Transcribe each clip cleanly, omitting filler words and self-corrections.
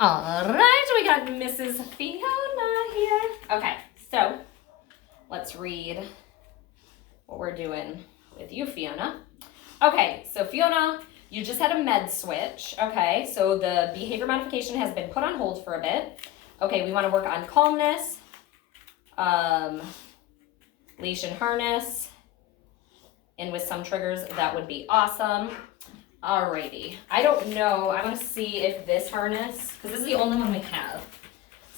All right, we got Mrs. Fiona here. Okay, so let's read what we're doing with you, Fiona. Okay, so Fiona, you just had a med switch. Okay, so the behavior modification has been put on hold for a bit. Okay, we want to work on calmness, leash and harness, and with some triggers, that would be awesome. Alrighty, I don't know, I want to see if this harness, because this is the only one we have.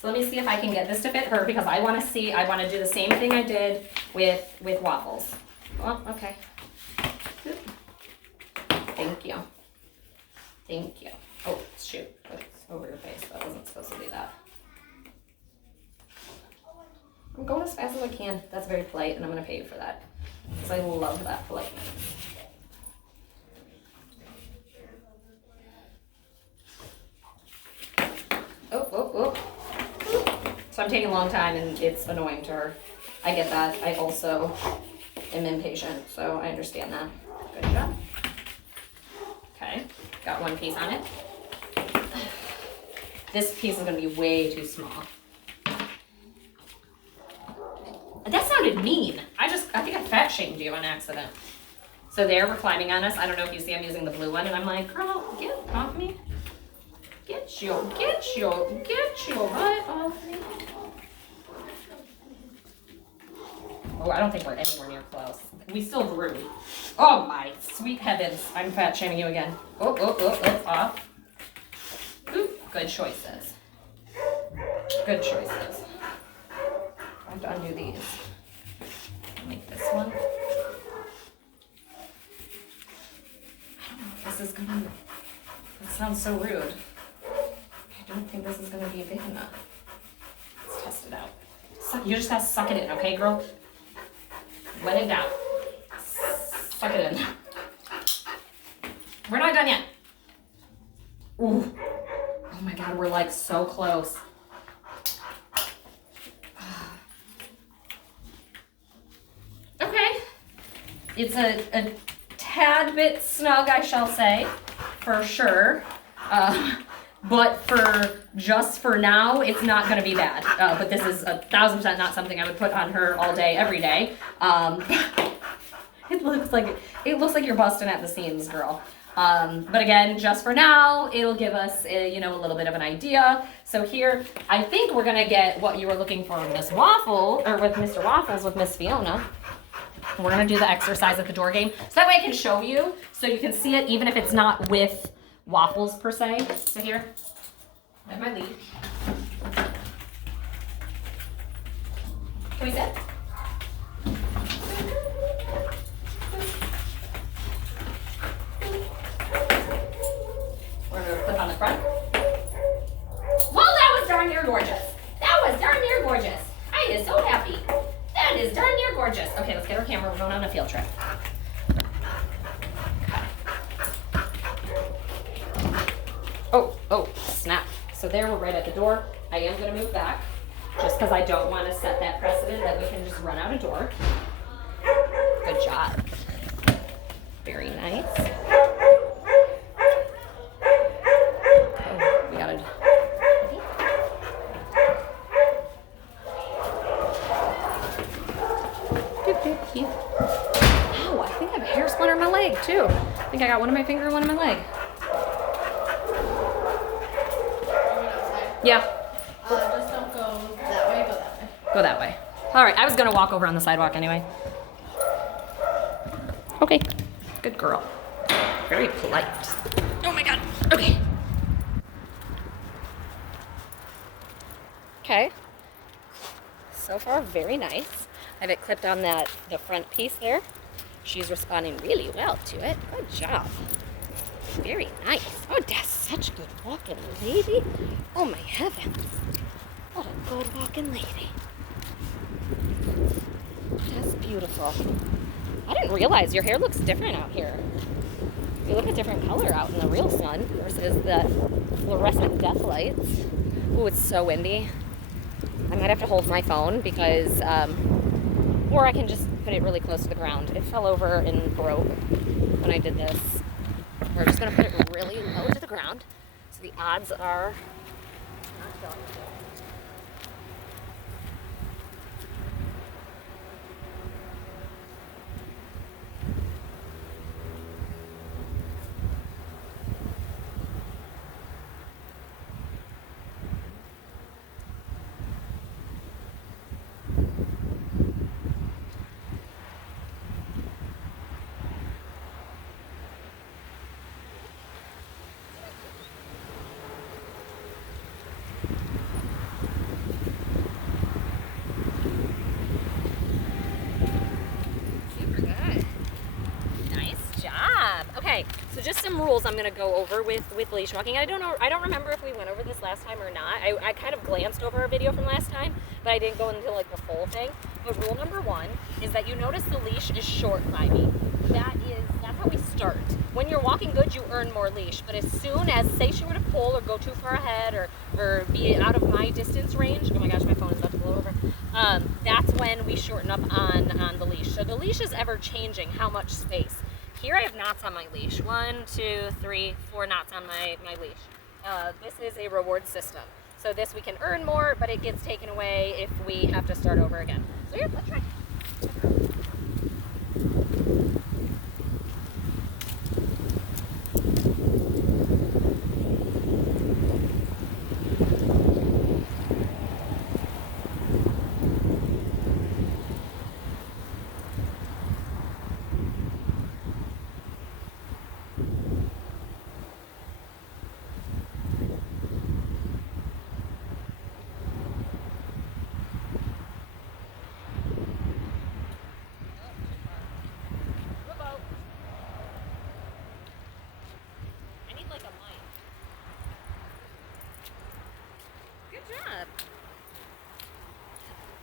So let me see if I can get this to fit her, because I want to do the same thing I did with Waffles. Oh, okay. Thank you. Thank you. Oh, shoot, it's over your face, that wasn't supposed to do that. I'm going as fast as I can. That's very polite, and I'm going to pay you for that, because I love that politeness. Oh. So I'm taking a long time and it's annoying to her. I get that. I also am impatient, so I understand that. Good job. Okay, got one piece on it. This piece is gonna be way too small. That sounded mean. I think I fat shamed you on accident. So there, we're climbing on us. I don't know if you see I'm using the blue one, and I'm like, girl, get off me. Get your butt off me. Oh, I don't think we're anywhere near close. We still grew. Oh my sweet heavens. I'm fat shaming you again. Oh, off. Ooh, good choices. Good choices. I have to undo these. Make this one. I don't know if this is gonna, that sounds so rude. I don't think this is going to be big enough. Let's test it out. You just got to suck it in, okay, girl? Let it down. Suck it in. We're not done yet. Ooh. Oh my God, we're like so close. Okay. It's a tad bit snug, I shall say, for sure. But for now, it's not going to be bad. But this is 1,000% not something I would put on her all day, every day. It looks like you're busting at the seams, girl. But again, just for now, it'll give us a little bit of an idea. So here, I think we're going to get what you were looking for with Miss Waffle, or with Mr. Waffles with Miss Fiona. We're going to do the exercise at the door game. So that way I can show you, so you can see it, even if it's not with Waffles per se. So here, I have my lead. Can we sit? We're gonna clip on the front. Well, that was darn near gorgeous. That was darn near gorgeous. I is so happy. That is darn near gorgeous. Okay, let's get our camera. We're going on a field trip. Oh, snap. So there, we're right at the door. I am going to move back, just because I don't want to set that precedent that we can just run out a door. Good job. Very nice. Oh, we got it. Ow, I think I have a hair splinter in my leg, too. I think I got one in my finger and one in my leg. Yeah. Just don't go that way, go that way. Go that way. All right, I was gonna walk over on the sidewalk anyway. Okay, good girl. Very polite. Oh my God, okay. Okay, so far very nice. I have it clipped on the front piece there. She's responding really well to it. Good job. Very nice. Oh, that's such good walking lady. Oh my heavens. What a good walking lady. That's beautiful. I didn't realize your hair looks different out here. You look a different color out in the real sun versus the fluorescent death lights. Oh, it's so windy. I might have to hold my phone because, or I can just put it really close to the ground. It fell over and broke when I did this. We're just going to put it really low to the ground. So the odds are Super good. Nice job. Okay, so just some rules I'm gonna go over with leash walking. I don't remember if we went over this last time or not. I kind of glanced over our video from last time, but I didn't go into like the full thing. But rule number 1 is that you notice the leash is short by me. That's how we start. When you're walking good, you earn more leash. But as soon as, say she were to pull or go too far ahead or be out of my distance range, oh my gosh, my phone is about to blow over. That's when we shorten up on the leash. So the leash is ever changing how much space. Here I have knots on my leash. 1, 2, 3, 4 knots on my leash. This is a reward system. So this we can earn more, but it gets taken away if we have to start over again. So here, let's try.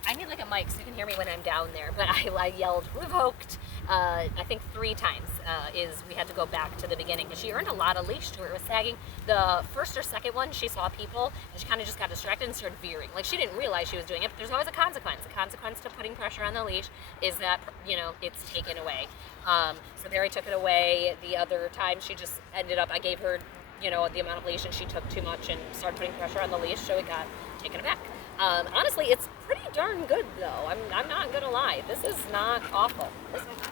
I need like a mic so you can hear me when I'm down there, but I yelled revoked, I think 3 times is we had to go back to the beginning, because she earned a lot of leash to her. It was sagging. The first or second one, she saw people and she kind of just got distracted and started veering. Like, she didn't realize she was doing it, but there's always a consequence. The consequence to putting pressure on the leash is that, you know, it's taken away. So there I took it away. The other time she just ended up, I gave her, you know, the amount of leash and she took too much and started putting pressure on the leash, so it got taken aback. Honestly, it's pretty darn good though. I'm not gonna lie. This is not awful. This is not.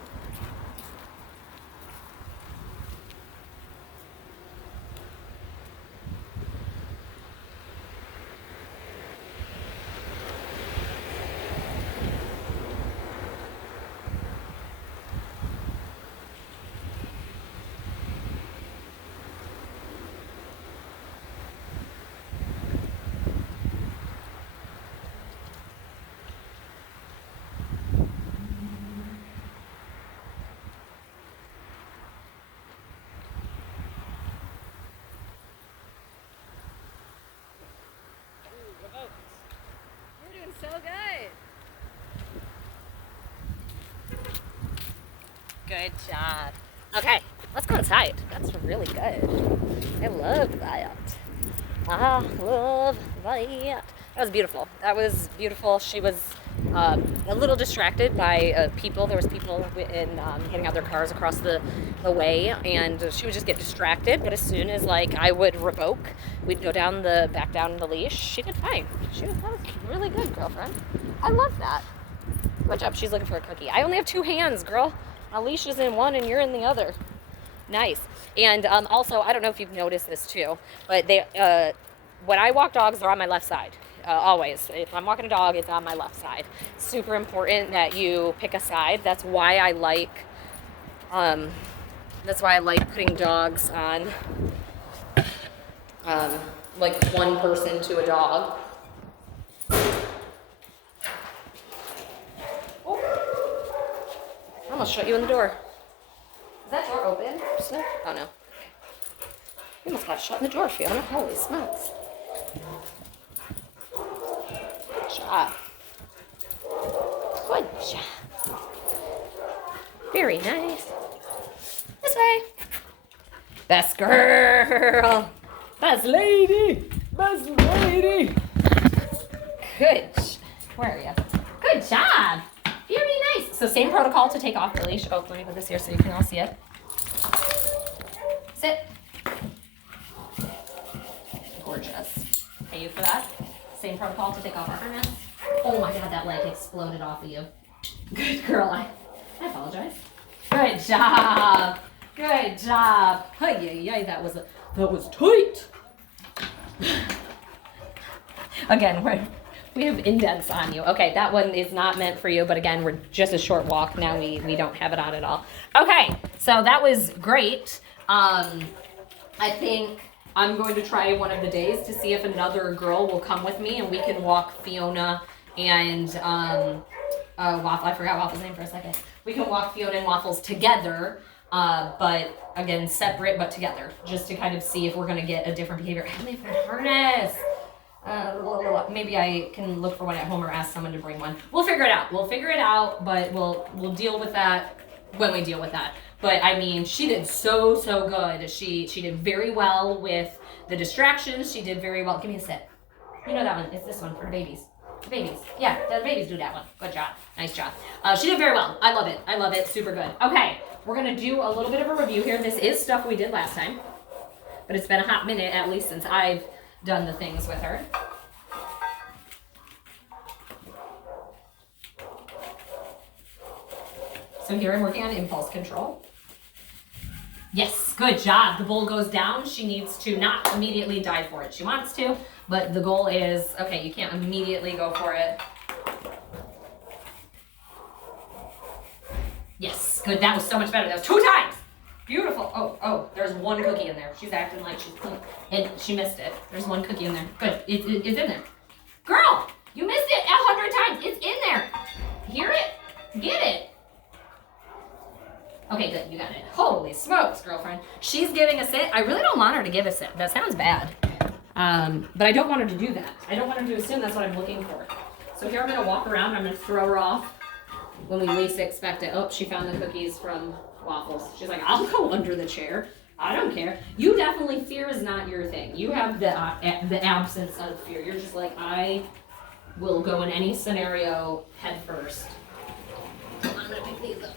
You're doing so good. Good job. Okay, let's go inside. That's really good. I love that. I love that. That was beautiful. That was beautiful. She was a little distracted by people. There was people getting out their cars across the way, and she would just get distracted. But as soon as like I would revoke, we'd go back down the leash. She did fine. That was really good, girlfriend. I love that. Good job. She's looking for a cookie. I only have 2 hands, girl. My leash is in one, and you're in the other. Nice. And also, I don't know if you've noticed this too, but when I walk dogs, they're on my left side. Always. If I'm walking a dog, it's on my left side. Super important that you pick a side. That's why I like putting dogs on like one person to a dog. Oh. I almost shut you in the door. Is that door open? Oh no. You almost got shut in the door, Fiona. Holy smokes. Good job. Good job. Very nice. This way. Best girl. Best lady. Best lady. Good. Where are you? Good job. Very nice. So same protocol to take off the leash. Oh, let me put this here so you can all see it. Sit. Gorgeous. pay you for that. Same protocol to take off our harness. Oh my god, that leg exploded off of you. Good girl. I apologize. Good job. Good job. Hey, that was tight. Again, we have indents on you. Okay, that one is not meant for you, but again, we're just a short walk. Now we don't have it on at all. Okay, so that was great. I think I'm going to try one of the days to see if another girl will come with me and we can walk Fiona and Waffle. I forgot Waffle's name for a second. We can walk Fiona and Waffles together, but again, separate but together, just to kind of see if we're going to get a different behavior. I don't have a harness. Maybe I can look for one at home or ask someone to bring one. We'll figure it out, but we'll deal with that when we deal with that. But I mean, she did so good. She did very well with the distractions. She did very well. Give me a sit. You know that one. It's this one for the babies. The babies. Yeah, the babies do that one. Good job. Nice job. She did very well. I love it. Super good. Okay, we're gonna do a little bit of a review here. This is stuff we did last time, but it's been a hot minute at least since I've done the things with her. So here I'm working on impulse control. Yes, good job. The bowl goes down. She needs to not immediately dive for it. She wants to, but the goal is, okay, you can't immediately go for it. Yes, good. That was so much better. That was 2 times. Beautiful. Oh, there's one cookie in there. She's acting like she's clean. And she missed it. There's one cookie in there. Good. It's in there. Girl, you missed it 100 times. It's in there. Hear it? Get it. Okay, good. You got it. Holy smokes, girlfriend. She's giving a sit. I really don't want her to give a sit. That sounds bad. But I don't want her to do that. I don't want her to assume that's what I'm looking for. So here I'm going to walk around. I'm going to throw her off when we least expect it. Oh, she found the cookies from Waffles. She's like, I'll go under the chair. I don't care. You definitely, fear is not your thing. You have the absence of fear. You're just like, I will go in any scenario head first. I'm going to pick these up.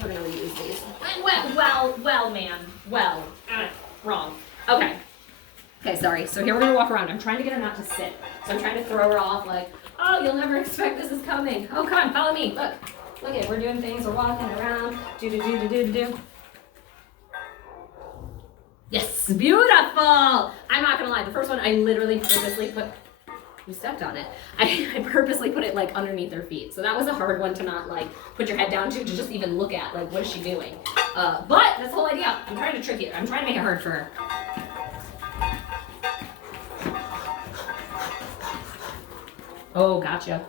We're going to reuse these. Well, man. Wrong. Okay, sorry. So here we're going to walk around. I'm trying to get her not to sit. So I'm trying to throw her off like, oh, you'll never expect this is coming. Oh, come on, follow me. Look it. We're doing things. We're walking around. Do. Yes, beautiful. I'm not going to lie. The first one, I literally purposely put... You stepped on it. I purposely put it like underneath her feet. So that was a hard one to not like put your head down to just even look at. Like, what is she doing? But that's the whole idea. I'm trying to trick it. I'm trying to make it hard for her. Oh, gotcha.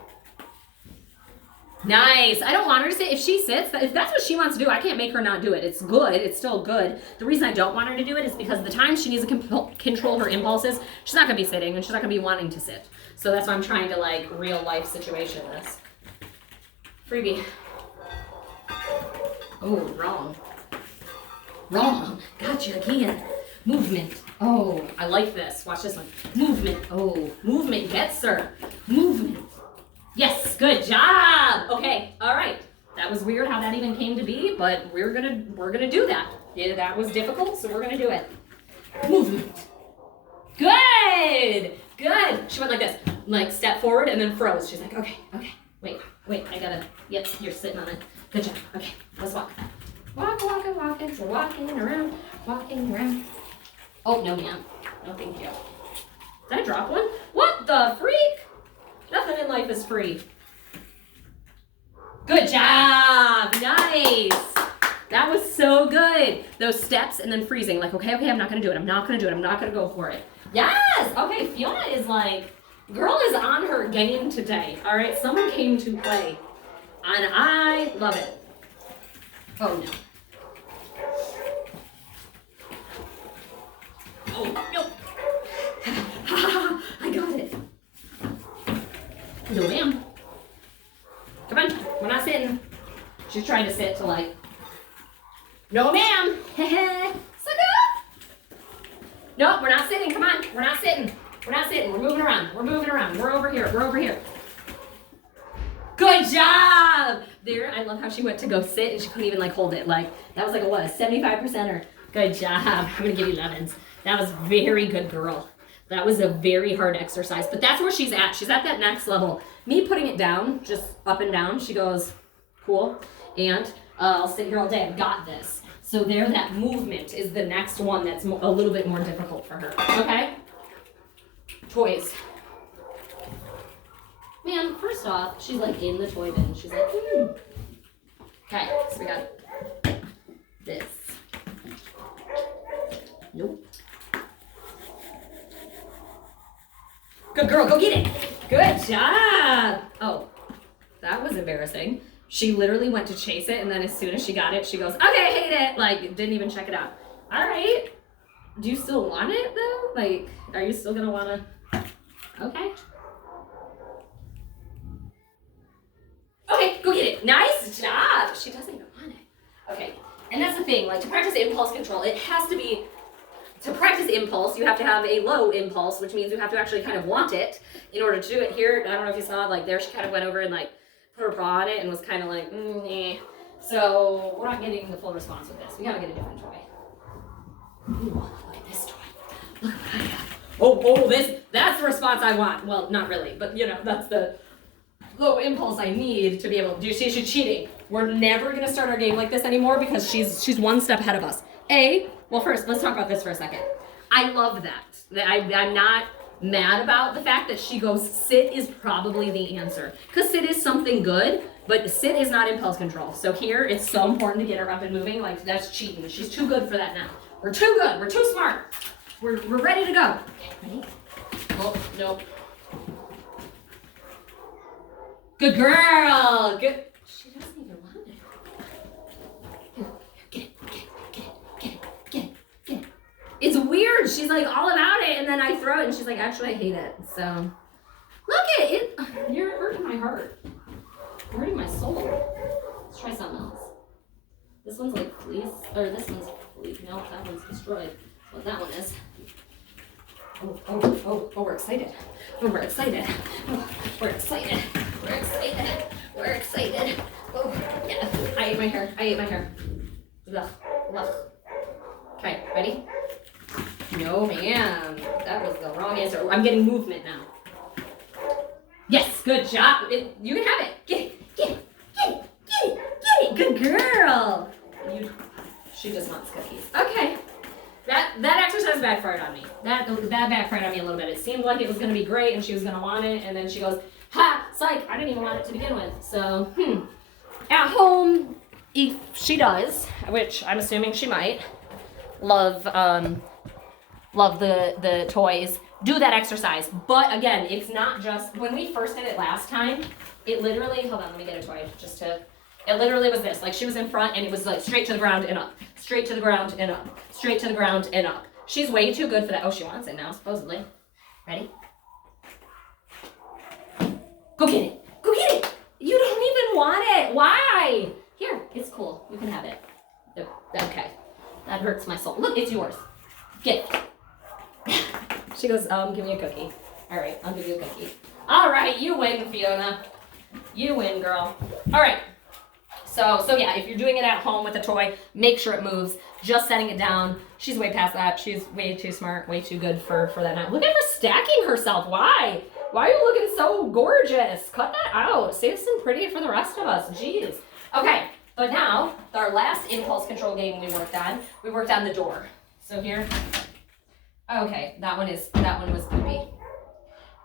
Nice. I don't want her to sit. If she sits, if that's what she wants to do, I can't make her not do it. It's good. It's still good. The reason I don't want her to do it is because the time she needs to control her impulses, she's not going to be sitting and she's not going to be wanting to sit. So that's why I'm trying to like real life situation this. Freebie. Oh, wrong. Gotcha again. Movement. Oh, I like this. Watch this one. Movement. Oh, movement gets her. Movement. Yes, good job. Okay, all right. That was weird how that even came to be, but we're gonna do that. Yeah, that was difficult, so we're gonna do it. Movement. Good. She went like this, like step forward and then froze. She's like, okay, wait, I gotta. Yep, you're sitting on it. Good job. Okay, let's walk. Walking. We're walking around. Oh no, ma'am. No, thank you. Did I drop one? What the freak? Nothing in life is free. Good job. Nice. That was so good. Those steps and then freezing. Like, okay, I'm not going to do it. I'm not going to go for it. Yes. Okay, Fiona is like, girl is on her game today. All right, someone came to play. And I love it. Oh, no. Oh, no. I got it. No, ma'am. Come on, we're not sitting. She's trying to sit to like, no, ma'am. No, we're not sitting. Come on, we're not sitting. We're moving around. We're over here. Good job. There, I love how she went to go sit and she couldn't even like hold it. Like, that was like a 75%er. Good job. I'm gonna give you 11s. That was very good, girl. That was a very hard exercise, but that's where she's at. She's at that next level. Me putting it down, just up and down, she goes, cool. And I'll sit here all day. I've got this. So there, that movement is the next one that's a little bit more difficult for her. Okay? Toys. Man, first off, she's like in the toy bin. She's like, Okay, so we got this. Nope. Good girl, go get it. Good job. Oh, that was embarrassing. She literally went to chase it, and then as soon as she got it, she goes, okay, I hate it. Like, didn't even check it out. All right. Do you still want it, though? Like, are you still going to want to? Okay. Okay, go get it. Nice job. She doesn't even want it. Okay. And that's the thing. Like, to practice impulse control, it has to be, to practice impulse, you have to have a low impulse, which means you have to actually kind of want it in order to do it. Here, I don't know if you saw, like, there she kind of went over and, like, put her paw on it and was kind of like, nah. So we're not getting the full response with this. We gotta get a different toy. Ooh, look at this toy. Look what I got. That's the response I want. Well, not really, but you know, that's the low impulse I need to be able to do. See, she's cheating. We're never gonna start our game like this anymore because she's one step ahead of us. Well, first, let's talk about this for a second. I love that. I'm not mad about the fact that she goes, sit is probably the answer. Because sit is something good, but sit is not impulse control. So here, it's so important to get her up and moving. Like, that's cheating. She's too good for that now. We're too good. We're too smart. We're ready to go. Ready? Oh, nope. Good girl. Good. She doesn't even want it. Here, get it. It's weird. She's like all about it, and then I throw it, and she's like, actually, I hate it. So, look at it. You're hurting my heart. You're hurting my soul. Let's try something else. This one's like fleece, or this one's fleece. No, that one's destroyed. What that one is. Oh, we're excited. We're excited. We're excited. Oh, yeah. I ate my hair. Ugh. Okay, ready? No, ma'am. That was the wrong answer. I'm getting movement now. Yes, good job. You can have it. Get it. Good girl. She just wants cookies. Okay. That exercise backfired on me. That backfired on me a little bit. It seemed like it was going to be great and she was going to want it, and then she goes, ha, psych, I didn't even want it to begin with. So, at home, if she does, which I'm assuming she might, love the toys, do that exercise. But again, it's not just, when we first did it last time, it literally, hold on, let me get a toy it literally was this, like she was in front and it was like straight to the ground and up, straight to the ground and up, straight to the ground and up. She's way too good for that. Oh, she wants it now, supposedly. Ready? Go get it. You don't even want it. Why? Here, it's cool. You can have it. Okay. That hurts my soul. Look, it's yours. Get it. She goes, give me a cookie. All right, I'll give you a cookie. All right, you win, Fiona. You win, girl. All right. So yeah, if you're doing it at home with a toy, make sure it moves. Just setting it down. She's way past that. She's way too smart, way too good for that now. Look at her stacking herself. Why? Why are you looking so gorgeous? Cut that out. Save some pretty for the rest of us. Jeez. Okay, but now, our last impulse control game we worked on the door. So here, okay, that one was poopy.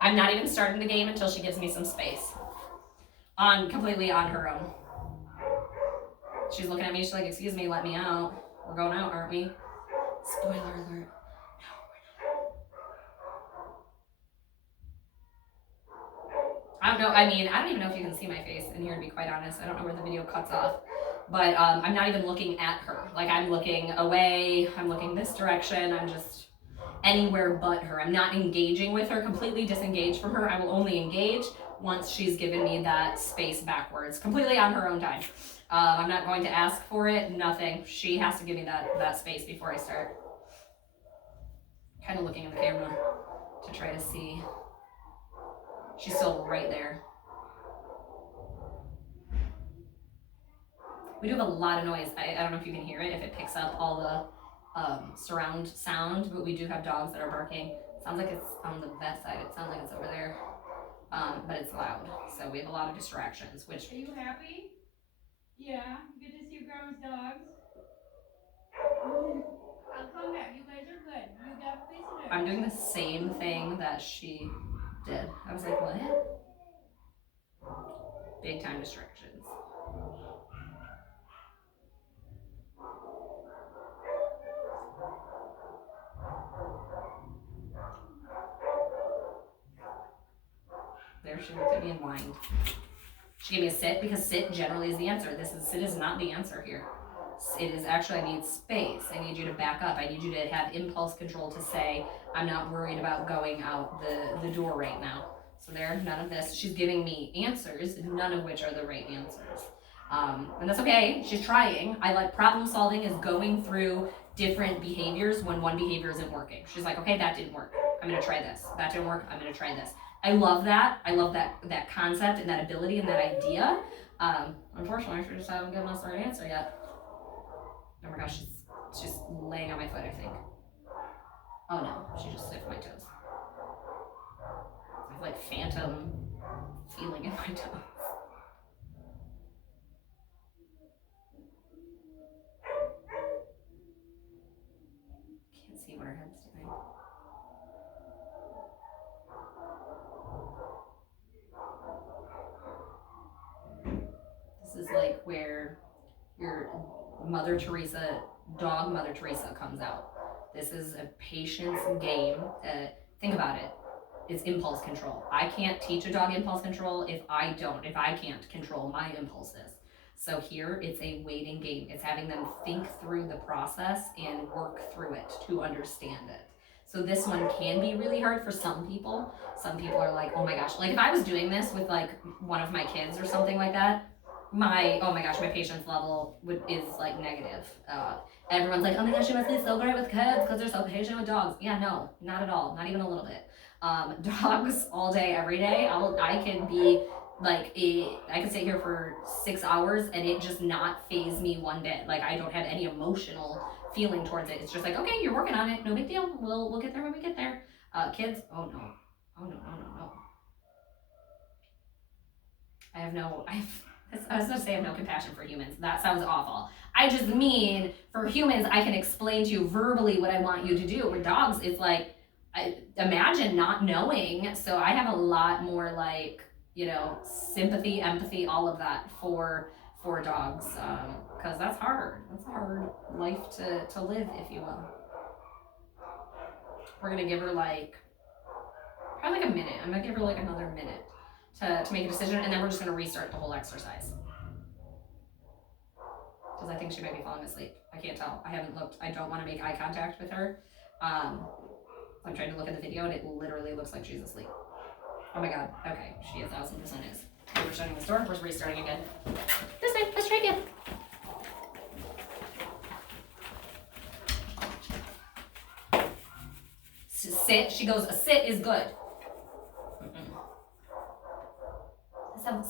I'm not even starting the game until she gives me some space. Completely on her own. She's looking at me, she's like, excuse me, let me out. We're going out, aren't we? Spoiler alert. No, we're not. I don't even know if you can see my face in here, to be quite honest. I don't know where the video cuts off. But I'm not even looking at her. Like, I'm looking away, I'm looking this direction, I'm just anywhere but her. I'm not engaging with her, completely disengaged from her. I will only engage once she's given me that space backwards, completely on her own time. I'm not going to ask for it, nothing. She has to give me that space before I start. Kind of looking at the camera to try to see. She's still right there. We do have a lot of noise. I don't know if you can hear it, if it picks up all the surround sound, but we do have dogs that are barking. Sounds like it's on the vet side. It sounds like it's over there. But it's loud. So we have a lot of distractions, which... Are you happy? Yeah, good to see your grandma's dogs. I'll come back. You guys are good. You got visitors. I'm doing the same thing that she did. I was like, what? Big time distractions. There, she looked at me and whined. She gave me a sit because sit generally is the answer. Sit is not the answer here. It is actually, I need space. I need you to back up. I need you to have impulse control to say, I'm not worried about going out the door right now. So there, none of this. She's giving me answers, none of which are the right answers. And that's okay. She's trying. I like problem solving is going through different behaviors when one behavior isn't working. She's like, okay, that didn't work. I'm going to try this. That didn't work. I'm going to try this. I love that. I love that concept and that ability and that idea. Unfortunately, she just hasn't given us the right answer yet. Oh my gosh, she's laying on my foot, I think. Oh no, she just sniffed my toes. I have like phantom feeling in my toes. Can't see what her head's doing. This is like where your Mother Teresa, dog Mother Teresa comes out. This is a patience game. Think about it. It's impulse control. I can't teach a dog impulse control if I can't control my impulses. So here it's a waiting game. It's having them think through the process and work through it to understand it. So this one can be really hard for some people. Some people are like, oh my gosh, like if I was doing this with like one of my kids or something like that, my patience level is like negative. Everyone's like, oh my gosh, you must be so great with kids because they're so patient with dogs. Yeah, no, not at all, not even a little bit. Dogs all day, every day. I can be like I can sit here for 6 hours and it just not faze me one bit. Like I don't have any emotional feeling towards it. It's just like, okay, you're working on it, no big deal. We'll get there when we get there. Kids, oh no. I was gonna say I have no compassion for humans. That sounds awful. I just mean for humans, I can explain to you verbally what I want you to do. With dogs, it's like, I imagine not knowing. So I have a lot more like, sympathy, empathy, all of that for dogs, because that's hard. That's a hard life to live, if you will. We're gonna give her like probably like a minute. I'm gonna give her like another minute to make a decision, and then we're just going to restart the whole exercise. Because I think she might be falling asleep. I can't tell. I haven't looked. I don't want to make eye contact with her. I'm trying to look at the video, and it literally looks like she's asleep. Oh my god. Okay, she 1,000% is. Okay, we're shutting this door. We're restarting again. This way. Let's try again. Sit. She goes, a sit is good.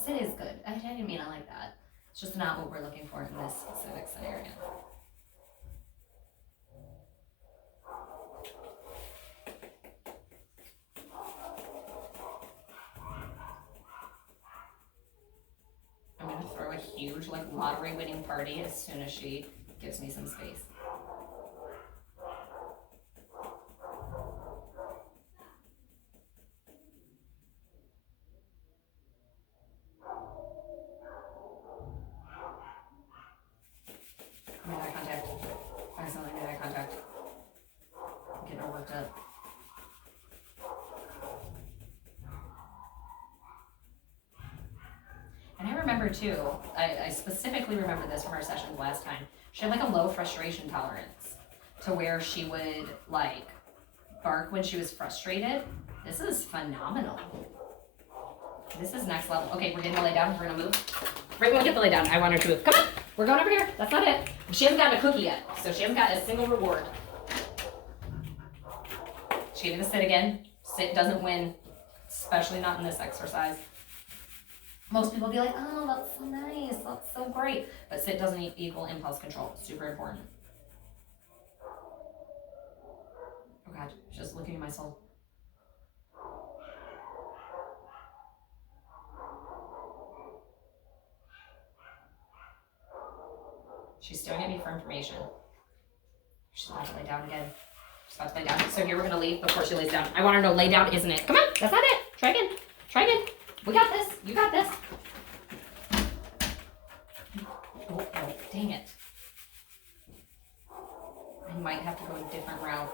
Sit is good. I didn't mean it like that. It's just not what we're looking for in this specific scenario. I'm gonna throw a huge lottery winning party as soon as she gives me some space. Too, I specifically remember this from our sessions last time. She had like a low frustration tolerance to where she would like bark when she was frustrated. This is phenomenal. This is next level. Okay, we're getting to lay down. We're gonna move. Right when we get to lay down, I want her to move. Come on, we're going over here. That's not it. She hasn't gotten a cookie yet, so she hasn't got a single reward. She gave me the sit again. Sit doesn't win, especially not in this exercise. Most people be like, oh, that's so nice, that's so great. But sit doesn't equal impulse control. Super important. Oh God, she's looking at my soul. She's staring at me for information. She's about to lay down again. She's about to lay down. So here we're gonna leave before she lays down. I want her to know lay down, isn't it? Come on, that's not it. Try again. Try again. We got this. You got this. Oh, dang it. I might have to go a different route.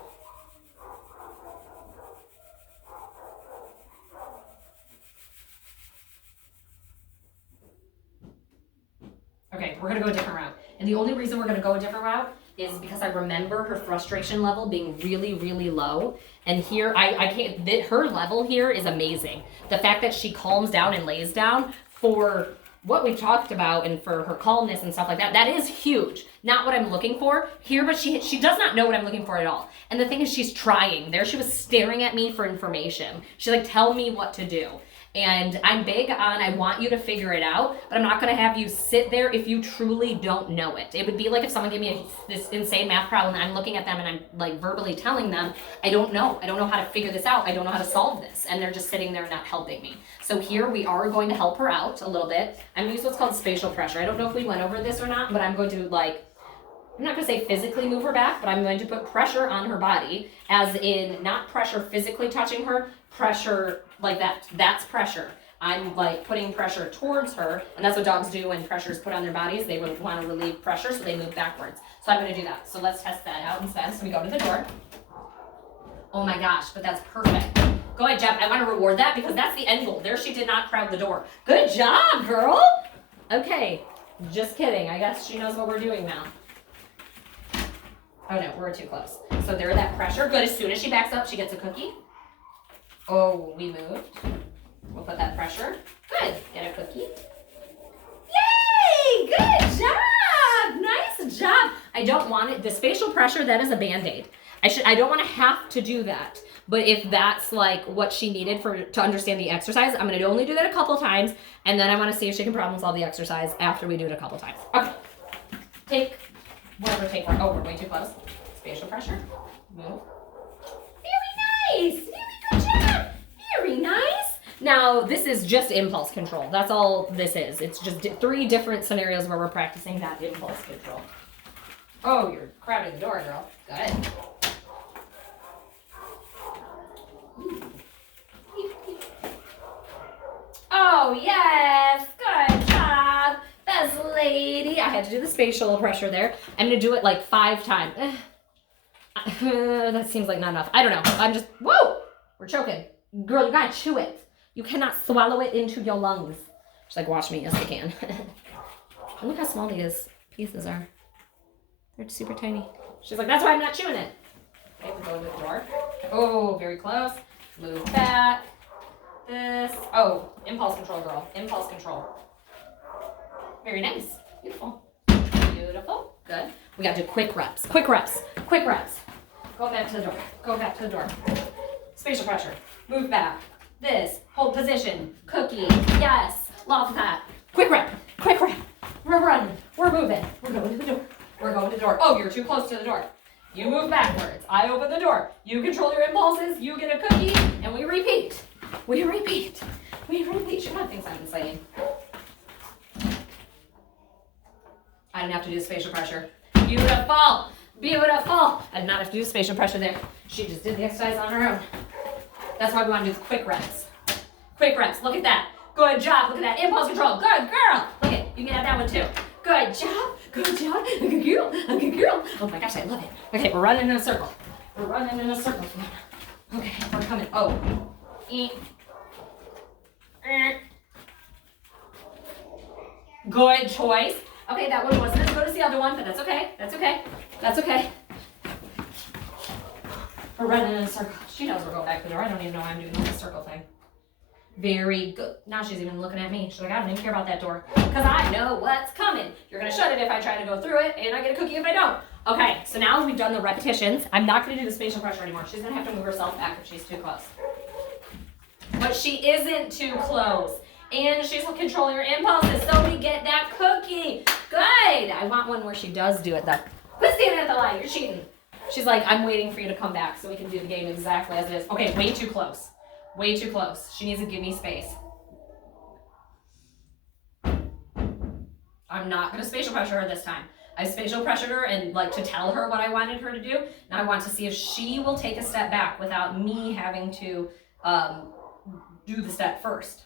Okay, we're gonna go a different route. And the only reason we're gonna go a different route is because I remember her frustration level being really, really low. And here, I can't, her level here is amazing. The fact that she calms down and lays down for what we talked about and for her calmness and stuff like that, that is huge. Not what I'm looking for here, but she does not know what I'm looking for at all. And the thing is, she's trying. There she was staring at me for information. She's like, tell me what to do. And I'm big on, I want you to figure it out, but I'm not going to have you sit there if you truly don't know it. It would be like if someone gave me this insane math problem and I'm looking at them and I'm like verbally telling them, I don't know how to figure this out. I don't know how to solve this. And they're just sitting there not helping me. So here we are going to help her out a little bit. I'm going to use what's called spatial pressure. I don't know if we went over this or not, but I'm going to I'm not going to say physically move her back, but I'm going to put pressure on her body, as in not pressure physically touching her, pressure like that. That's pressure. I'm like putting pressure towards her, and that's what dogs do when pressure is put on their bodies. They would want to relieve pressure, so they move backwards. So I'm going to do that. So let's test that out instead. So we go to the door. Oh my gosh, but that's perfect. Go ahead, Jeff. I want to reward that because that's the end goal. There she did not crowd the door. Good job, girl. Okay, just kidding. I guess she knows what we're doing now. Oh no, we're too close. So there's that pressure. Good. As soon as she backs up, she gets a cookie. Oh, we moved. We'll put that pressure. Good. Get a cookie. Yay! Good job! Nice job. I don't want it. The spatial pressure, that is a Band-Aid. I don't want to have to do that. But if that's like what she needed to understand the exercise, I'm going to only do that a couple times. And then I want to see if she can problem solve the exercise after we do it a couple times. Okay. Take one. Oh, we're way too close. Spatial pressure. Move. Very nice. Very good job. Very nice. Now, this is just impulse control. That's all this is. It's just 3 different scenarios where we're practicing that impulse control. Oh, you're crowding the door, girl. Good. Oh, yes. Good job. Best lady. I had to do the spatial pressure there. I'm going to do it like 5 times. That seems like not enough. I don't know. I'm just, whoa, we're choking. Girl, you got to chew it. You cannot swallow it into your lungs. She's like, watch me. Yes, I can. And look how small these pieces are. They're super tiny. She's like, that's why I'm not chewing it. Okay, we're going to the door. Oh, very close. Move back. This. Oh, impulse control, girl. Impulse control. Very nice. Beautiful. Beautiful. Good. We got to do quick reps. Quick reps. Quick reps. Go back to the door. Go back to the door. Spatial pressure. Move back. This. Hold position. Cookie. Yes. Love that. Quick rep. Quick rep. We're running. We're moving. We're going to the door. We're going to the door. Oh, you're too close to the door. You move backwards. I open the door. You control your impulses. You get a cookie. And we repeat. We repeat. We repeat. She might think I'm insane. I didn't have to do spatial pressure. Beautiful. Beautiful. I did not have to do spatial pressure there. She just did the exercise on her own. That's why we want to do the quick reps. Quick reps. Look at that. Good job. Look at that. Impulse control. Good girl. Look at, you can have that one too. Good job. Good job. A good girl. A good girl. Oh my gosh, I love it. Okay, we're running in a circle. We're running in a circle. Okay, we're coming. Oh. Good choice. Okay, that one wasn't as good as the other one, but that's okay. That's okay. That's okay. We're running in a circle. She knows we're going back to the door. I don't even know why I'm doing this circle thing. Very good. Now she's even looking at me. She's like, I don't even care about that door because I know what's coming. You're going to shut it if I try to go through it, and I get a cookie if I don't. Okay, so now we've done the repetitions. I'm not going to do the spatial pressure anymore. She's going to have to move herself back if she's too close. But she isn't too close. And she's controlling her impulses, so we get that cookie. Good. I want one where she does do it, though. Quit standing at the line. You're cheating. She's like, I'm waiting for you to come back so we can do the game exactly as it is. Okay, way too close. Way too close. She needs to give me space. I'm not going to spatial pressure her this time. I spatial pressured her and like to tell her what I wanted her to do. Now I want to see if she will take a step back without me having to do the step first.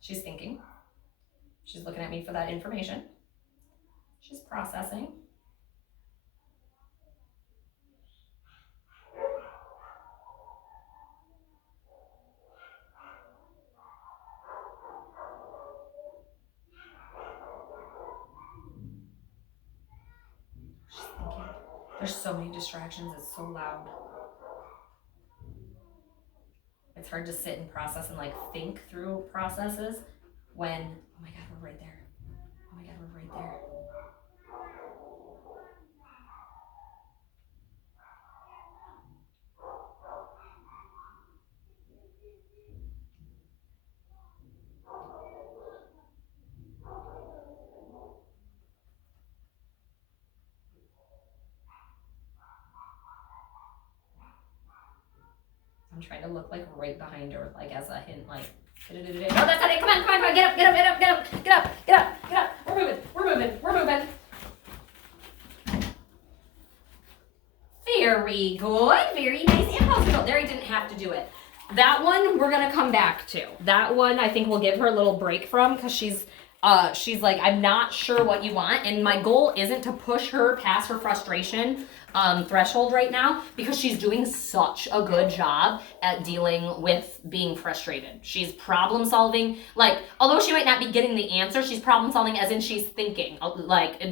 She's thinking. She's looking at me for that information. She's processing. There's so many distractions, it's so loud. It's hard to sit and process and like think through processes when, oh my God, we're right there. Oh my God, we're right there. I'm trying to look like right behind her, like as a hint, like, no, that's not it. Come on, get up, get up, get up, get up, get up, get up, get up. We're moving, we're moving, we're moving. Very good, very nice impulse control. There, he didn't have to do it. That one we're gonna come back to. That one I think we'll give her a little break from because she's like, I'm not sure what you want, and my goal isn't to push her past her frustration threshold right now because she's doing such a good job at dealing with being frustrated. She's problem solving, like, although she might not be getting the answer, she's problem solving as in she's thinking, like,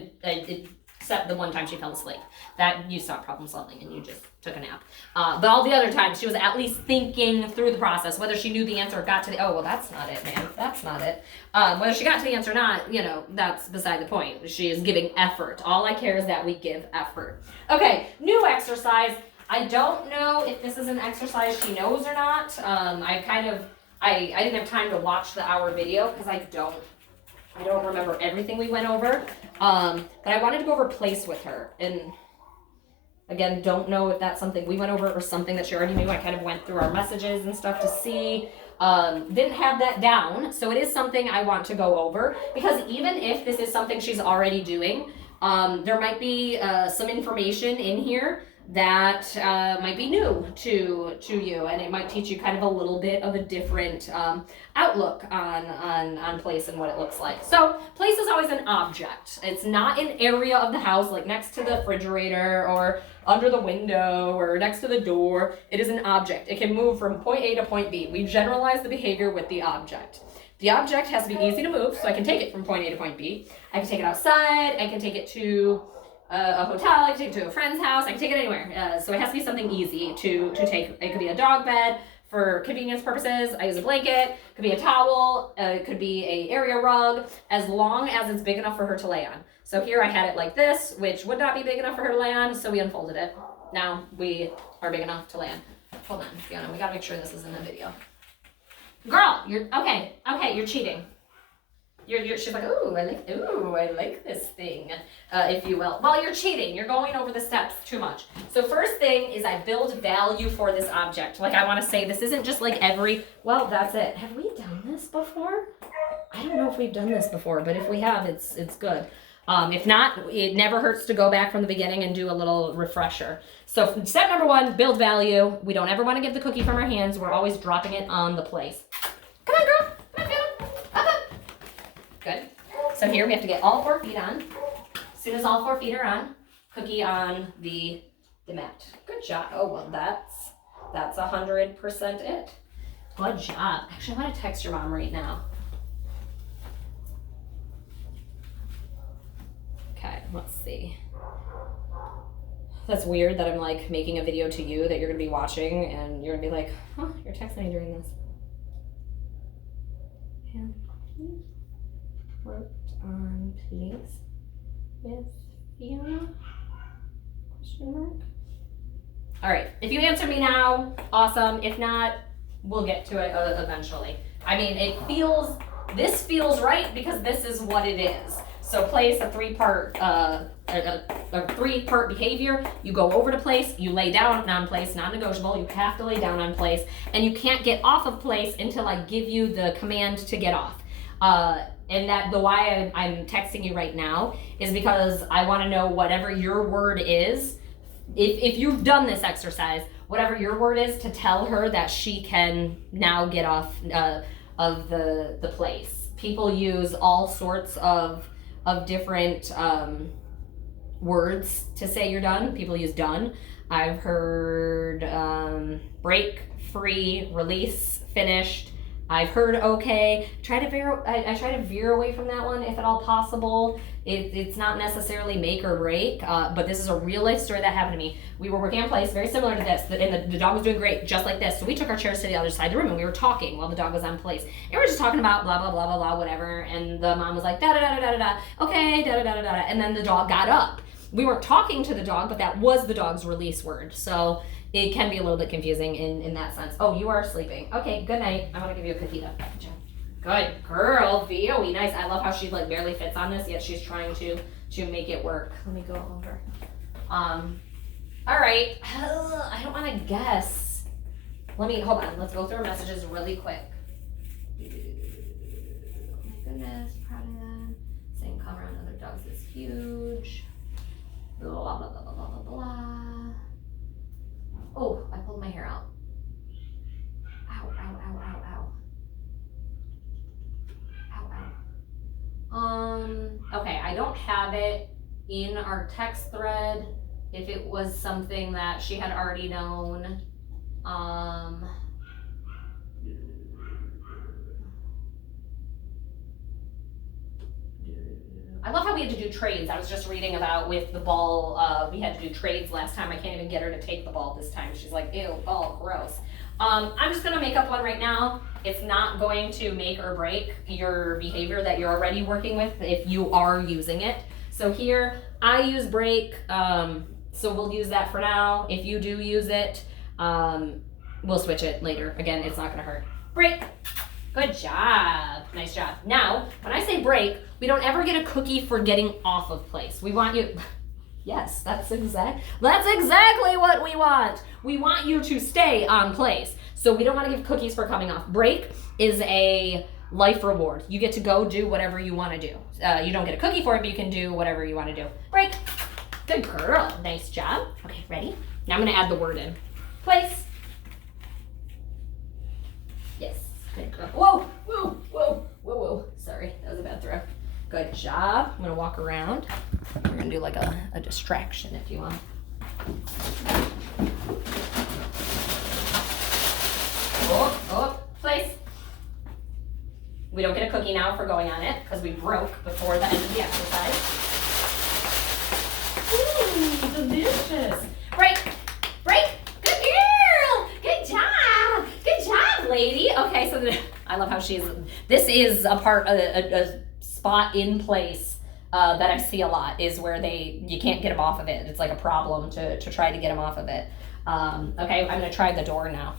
except the one time she fell asleep. That you stopped problem solving and you just took a nap. But all the other times she was at least thinking through the process, whether she knew the answer or got to the, oh, well, that's not it, man. That's not it. Whether she got to the answer or not, you know, that's beside the point. She is giving effort. All I care is that we give effort. Okay, new exercise. I don't know if this is an exercise she knows or not. I didn't have time to watch the hour video because I don't remember everything we went over. But I wanted to go over place with her. And again, don't know if that's something we went over or something that she already knew. I kind of went through our messages and stuff to see. Didn't have that down. So it is something I want to go over because even if this is something she's already doing, there might be some information in here that might be new to you, and it might teach you kind of a little bit of a different outlook on place and what it looks like. So place is always an object. It's not an area of the house like next to the refrigerator or under the window or next to the door. It is an object. It can move from point A to point B. We generalize the behavior with the object. The object has to be easy to move, so I can take it from point A to point B. I can take it outside. I can take it to a hotel. I can take it to a friend's house. I can take it anywhere. So it has to be something easy to take. It could be a dog bed for convenience purposes. I use a blanket. It could be a towel. It could be a area rug, as long as it's big enough for her to lay on. So here I had it like this, which would not be big enough for her to lay on, so we unfolded it. Now we are big enough to lay on. Hold on, Fiona. We gotta make sure this is in the video. Girl, you're okay. You're cheating. She's like, ooh, I like this thing, if you will. Well, you're cheating. You're going over the steps too much. So first thing is I build value for this object. Like I want to say this isn't just like well, that's it. Have we done this before? I don't know if we've done this before, but if we have, it's good. If not, it never hurts to go back from the beginning and do a little refresher. So step number 1, build value. We don't ever want to give the cookie from our hands. We're always dropping it on the place. Come on, girl. Come on, Fiona. Up. Good. So here we have to get all 4 feet on. As soon as all 4 feet are on, cookie on the mat. Good job. Oh, well, that's 100% it. Good job. Actually, I want to text your mom right now. Okay, let's see. That's weird that I'm like making a video to you that you're gonna be watching and you're gonna be like, huh, you're texting me during this. Have you worked on place with Fiona? Question mark. All right, if you answer me now, awesome. If not, we'll get to it eventually. I mean, this feels right because this is what it is. So place, a 3-part behavior. You go over to place, you lay down on place, non-negotiable. You have to lay down on place, and you can't get off of place until I give you the command to get off. And that the why I'm texting you right now is because I want to know whatever your word is. If you've done this exercise, whatever your word is, to tell her that she can now get off of the place. People use all sorts of different words to say you're done. People use done. I've heard break, free, release, finished. I've heard okay. I try to veer away from that one if at all possible. It's not necessarily make or break, but this is a real life story that happened to me. We were working on place very similar to this, and the dog was doing great, just like this. So we took our chairs to the other side of the room, and we were talking while the dog was on place. And we were just talking about blah, blah, blah, blah, blah, whatever. And the mom was like, da, da, da, da, da, da, okay, da, da, da, da, da. And then the dog got up. We weren't talking to the dog, but that was the dog's release word. So it can be a little bit confusing in that sense. Oh, you are sleeping. Okay, good night. I'm gonna give you a cajita. Good girl, Fiona. Nice. I love how she like barely fits on this, yet she's trying to make it work. Let me go over. All right. I don't want to guess. Hold on. Let's go through our messages really quick. Oh my goodness, proud of them. Saying come around other dogs is huge. Blah, blah, blah, blah, blah, blah, blah. Oh, I pulled my hair out. Ow, ow, ow, ow, ow. Okay, I don't have it in our text thread. If it was something that she had already known. I love how we had to do trades. I was just reading about with the ball, we had to do trades last time. I can't even get her to take the ball this time. She's like, ew, ball, gross. I'm just gonna make up one right now. It's not going to make or break your behavior that you're already working with if you are using it. So here, I use break, so we'll use that for now. If you do use it, we'll switch it later. Again, it's not gonna hurt. Break. Good job. Nice job. Now, when I say break, we don't ever get a cookie for getting off of place. We want you, yes, that's exactly what we want. We want you to stay on place. So we don't want to give cookies for coming off. Break is a life reward. You get to go do whatever you want to do. You don't get a cookie for it, but you can do whatever you want to do. Break. Good girl. Nice job. Okay, ready? Now I'm going to add the word in. Place. Yes. Good girl. Whoa, whoa, whoa, whoa, whoa. Sorry, that was a bad throw. Good job. I'm gonna walk around. We're gonna do like a distraction if you want. Oh, place. We don't get a cookie now for going on it because we broke before the end of the exercise. Ooh, delicious. Break, break. Good girl. Good job. Good job, lady. Okay, so I love how this is a part, a spot in place that I see a lot is where you can't get them off of it. It's like a problem to try to get them off of it. Okay, I'm gonna try the door now.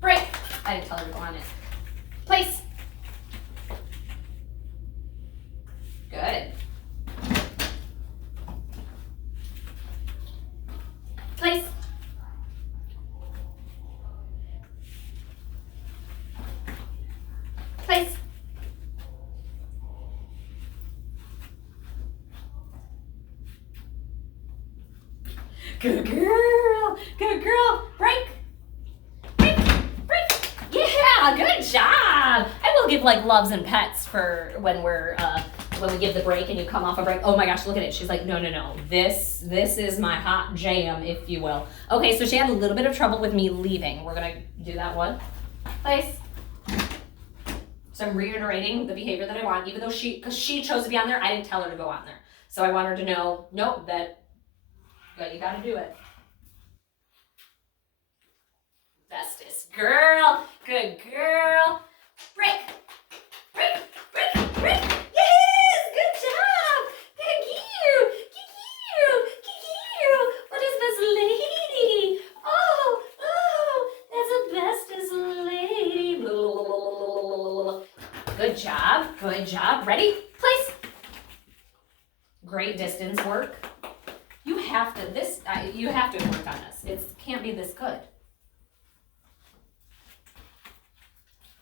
Break. I didn't tell her to go on it. Place. Good. Place. Place. Good girl. Good girl. Break. Break. Break. Yeah, good job. I will give like loves and pets for when we give the break and you come off a break. Oh my gosh, look at it. She's like, no. This is my hot jam, if you will. Okay, so she had a little bit of trouble with me leaving. We're gonna do that one. Place. So I'm reiterating the behavior that I want, even though because she chose to be on there, I didn't tell her to go on there. So I want her to know, nope, that you gotta do it. Bestest girl, good girl. Break, break, break, break. Yes, good job. Thank you. What is this lady? Oh, that's a bestest lady. Good job. Ready? Place. Great distance work. You have to work on this. It can't be this good.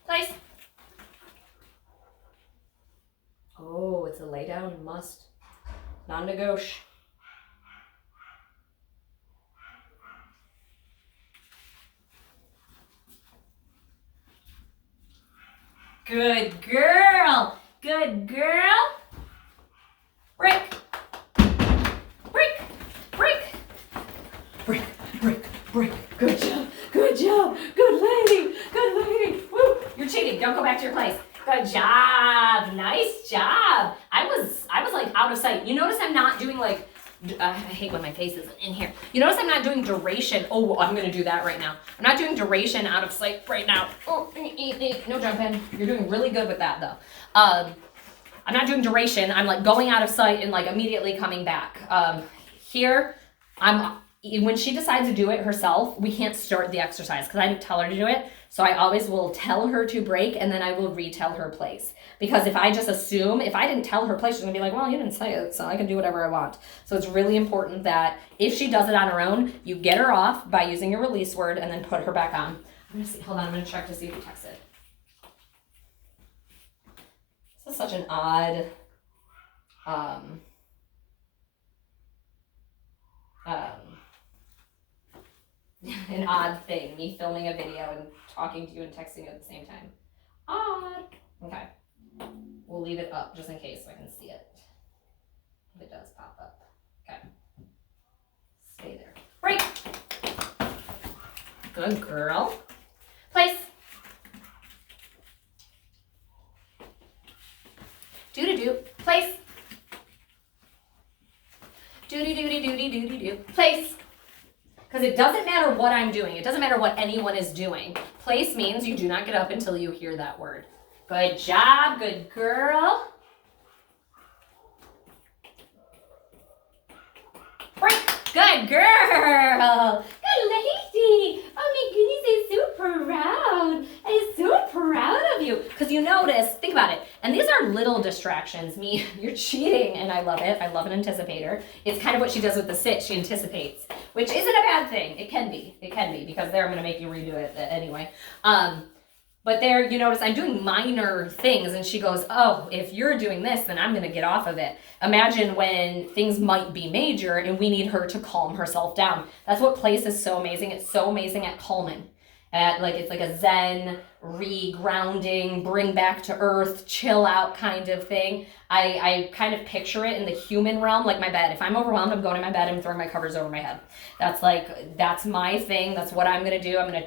Place. it's a lay down, must, non-negotiable. Good girl. Good girl. Break. Break. Break. Break. Break. Break. Good job. Good job. Good lady. Good lady. Woo. You're cheating. Don't go back to your place. Good job. Nice job. I was like out of sight. You notice I'm not doing like, I hate when my face is in here. You notice I'm not doing duration. Oh, I'm going to do that right now. I'm not doing duration out of sight right now. Oh, no jumping. You're doing really good with that though. I'm not doing duration. I'm like going out of sight and like immediately coming back. Here, when she decides to do it herself, we can't start the exercise because I didn't tell her to do it. So I always will tell her to break and then I will retell her place. Because if I just assume, if I didn't tell her place, she's gonna be like, well, you didn't say it, so I can do whatever I want. So it's really important that if she does it on her own, you get her off by using your release word and then put her back on. I'm gonna see, hold on, I'm gonna check to see if you texted. This is such an odd, an odd thing, me filming a video and talking to you and texting you at the same time. Odd. Okay. We'll leave it up just in case so I can see it. If it does pop up. Okay. Stay there. Break. Good girl. Place. Do-do-do. Place. Do-do-do-do-do-do-do-do. Place. Because it doesn't matter what I'm doing. It doesn't matter what anyone is doing. Place means you do not get up until you hear that word. Good job, good girl. Break. Good girl. Good lady. Oh my goodness, I'm so proud. I'm so proud of you. Because you notice, think about it. And these are little distractions. You're cheating, and I love it. I love an anticipator. It's kind of what she does with the sit. She anticipates, which isn't a bad thing. It can be. It can be, because there I'm going to make you redo it anyway. But there, you notice I'm doing minor things, and she goes, oh, if you're doing this, then I'm going to get off of it. Imagine when things might be major, and we need her to calm herself down. That's what place is so amazing. It's so amazing at calming. It's like a zen, re-grounding, bring back to earth, chill out kind of thing. I kind of picture it in the human realm, like my bed. If I'm overwhelmed, I'm going to my bed and throwing my covers over my head. That's my thing. That's what I'm going to do. I'm going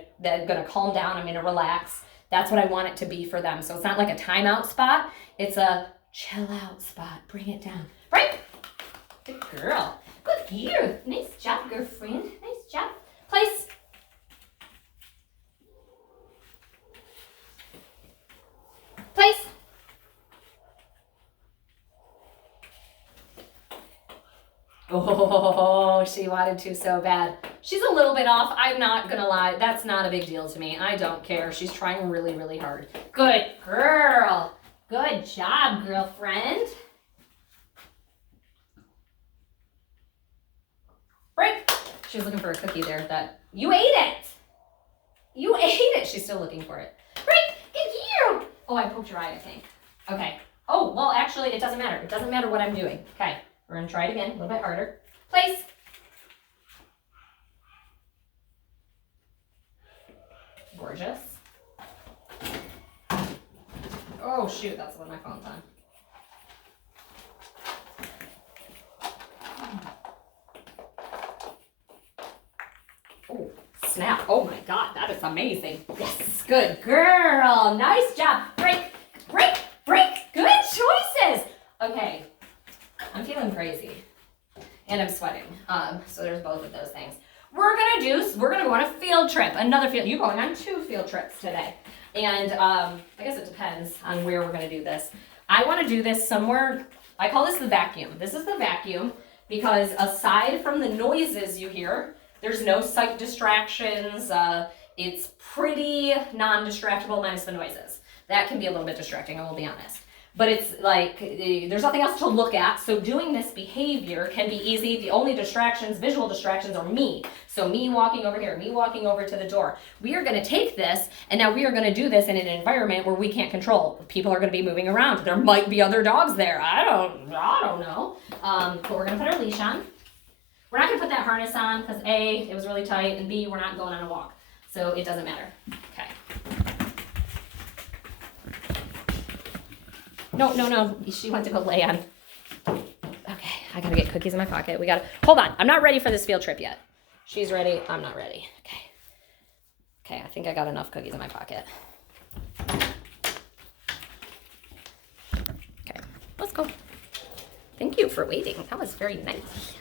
to calm down. I'm going to relax. That's what I want it to be for them. So it's not like a timeout spot. It's a chill out spot. Bring it down. Break. Good girl. Good girl. Nice job, girlfriend. Nice job. Place. Place. Oh, she wanted to so bad. She's a little bit off. I'm not gonna lie. That's not a big deal to me. I don't care. She's trying really, really hard. Good girl. Good job, girlfriend. Break. She was looking for a cookie there. You ate it. You ate it. She's still looking for it. Break. Good girl. Oh, I poked your eye, I think. Okay. Oh, well, actually, it doesn't matter. It doesn't matter what I'm doing. Okay. We're going to try it again, a little bit harder. Place. Gorgeous. Oh, shoot, that's when my phone's on. Oh, snap. Oh my God, that is amazing. Yes, good girl. Nice job. Break, break, break. Good choices. Okay. I'm feeling crazy and I'm sweating. So there's both of those things. We're gonna go on a field trip. You're going on 2 field trips today. And I guess it depends on where we're gonna do this. I wanna do this somewhere, I call this the vacuum. This is the vacuum because aside from the noises you hear, there's no sight distractions. It's pretty non-distractible minus the noises. That can be a little bit distracting, I will be honest. but it's like there's nothing else to look at. So doing this behavior can be easy. The only distractions, visual distractions, are me. So me walking over here, me walking over to the door. We are going to take this, and now we are going to do this in an environment where we can't control. People are going to be moving around. There might be other dogs there. I don't know. But we're going to put our leash on. We're not going to put that harness on because A, it was really tight, and B, we're not going on a walk. So it doesn't matter. Okay. No. She went to go lay on. Okay, I gotta get cookies in my pocket. Hold on. I'm not ready for this field trip yet. She's ready. I'm not ready. Okay, I think I got enough cookies in my pocket. Okay, let's go. Thank you for waiting. That was very nice.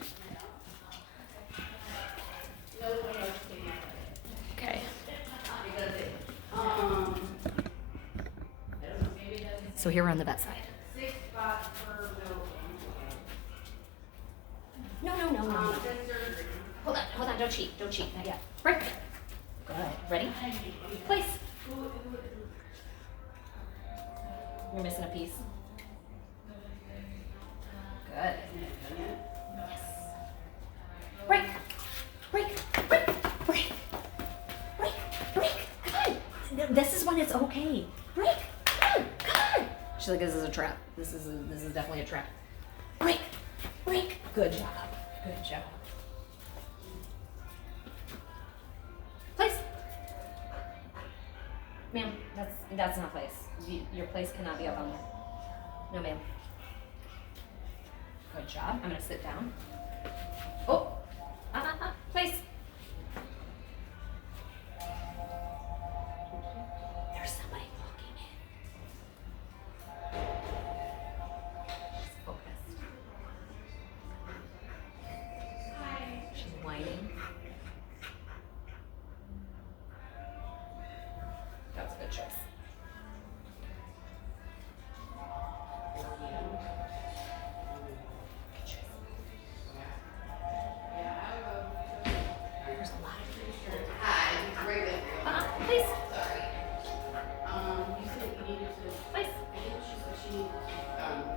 Okay. So here we're on the vet side. No. Hold on, don't cheat, not yet. Right. Good, ready? Place. You're missing a piece. Good. Yes. Break. Good. This is when it's okay. Break. Good. She's like, this is a trap. This is definitely a trap. Break. Good job. Place. Ma'am, that's not place. Your place cannot be up on there. No, ma'am. Good job. I'm gonna sit down. Oh. Place. There's somebody walking in. She's focused. She's whining. That was a good choice. There's a lot of people. Hi, I'm right with you. Please. Sorry. You said you needed to. Please. I think she said she.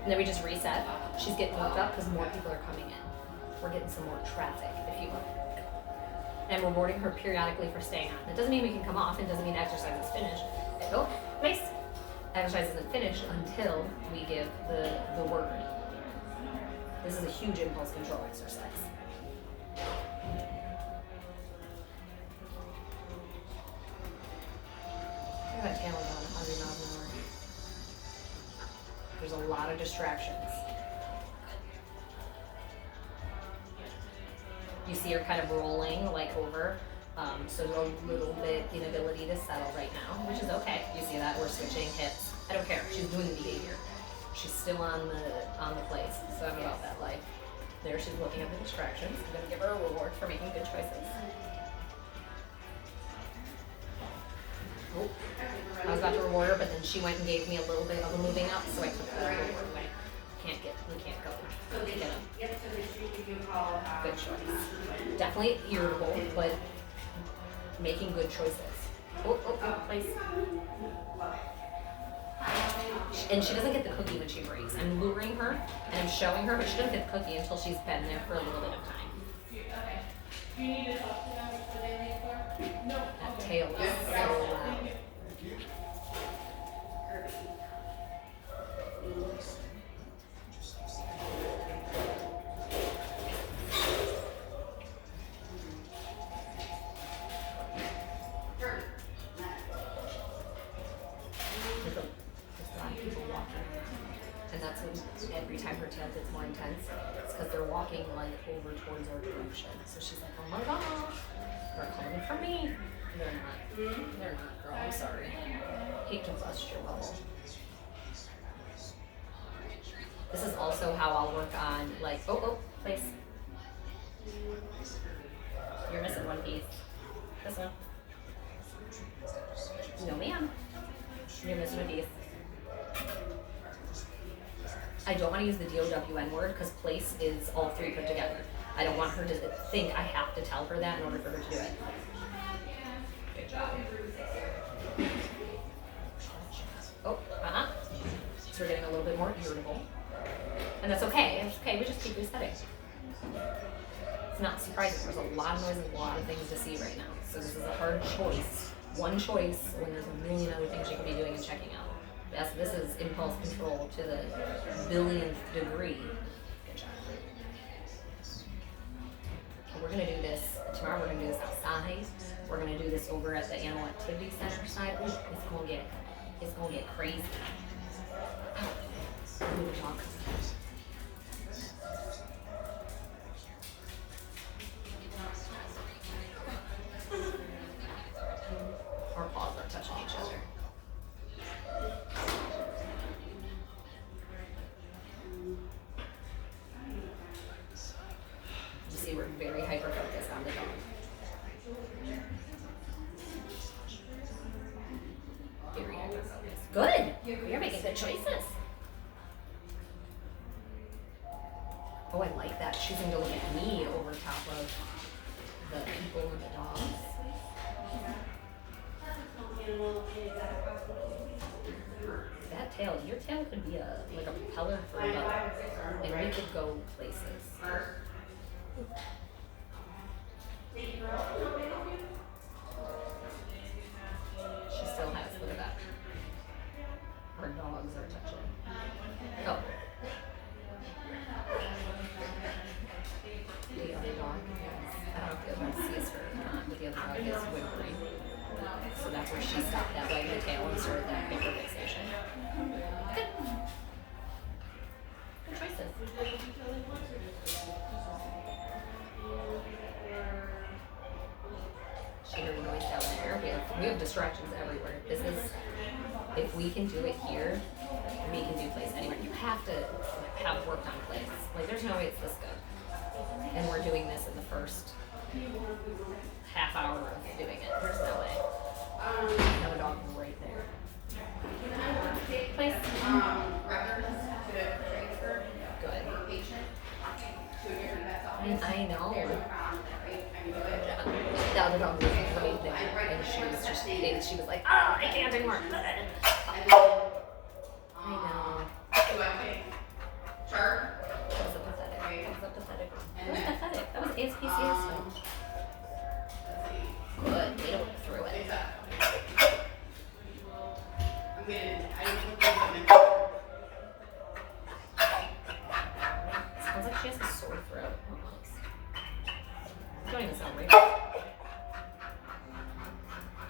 And then we just reset. She's getting moved up because more people are coming in. We're getting some more traffic, if you will. And rewarding her periodically for staying on. It doesn't mean we can come off. It doesn't mean exercise is finished. Oh, place. Exercise isn't finished until we give the word. This is a huge impulse control exercise. Look at that tail going 100 miles an hour. There's a lot of distractions. You see her kind of rolling like over. So a little bit inability to settle right now, which is okay. You see that? We're switching hips. I don't care. She's doing the behavior. She's still on the place. So I'm about that life. There, she's looking at the distractions. I'm gonna give her a reward for making good choices. Oh, I was about to reward her, but then she went and gave me a little bit of a moving up, so I took the reward away. We can't go. Get him. Good choice. Definitely irritable, but making good choices. Oh, place. And she doesn't get the cookie when she breaks. I'm luring her and I'm showing her, but she doesn't get the cookie until she's been there for a little bit of time. Okay. Do you need to talk to them before they leave for? No. That tail is so loud. Every time her tail gets more intense, it's because they're walking like over towards our direction. So she's like, oh my gosh, they're coming for me. They're not. They're not, girl. I'm sorry. Hate to bust your bubble. This is also how I'll work on like, place. You're missing one piece. This one. No, ma'am. You're missing a piece. I don't want to use the DOWN word because place is all three put together. I don't want her to think I have to tell her that in order for her to do it. Good job. Oh, so we're getting a little bit surprising. There's a lot of noise and a lot of things to see right now. So this is a hard choice. One choice when there's a million other things you could be doing and checking out. Yes, this is impulse control to the billionth degree. Good job. We're gonna do this tomorrow. We're gonna do this outside. We're gonna do this over at the animal activity center side. Ooh, it's gonna get crazy. Ow. Ooh, the dog. Our paws are touching each other. You see, we're very hyper focused on the dog. Very hyper focused. Good. You're making good choices. Oh, I like that. Choosing to look at me over top of the people and the dogs. That tail, your tail could be like a propeller for a boat, and we could go places. She still has the back. Her dogs are touching. Oh. The other dog is, I don't know if the other one sees her or not, but the other dog is whimpering. So that's where she stopped that wagging the tail and started that hyper fixation. Good. Good choices. She heard a noise down there. We have distractions everywhere. This is, if we can do it here, we can do place anywhere. You have to have worked on place. Like, there's no way it's this good. And we're doing this in the first half hour of doing it. There's no way. Another dog right there. Place. Good. I know. The other dog was right there, and she was just, she was like, oh, I can't anymore. I know. That was a pathetic. That was pathetic. That was ASPCA stuff. Good. Way to work through it. Sounds like she has a sore throat. Don't even sound right.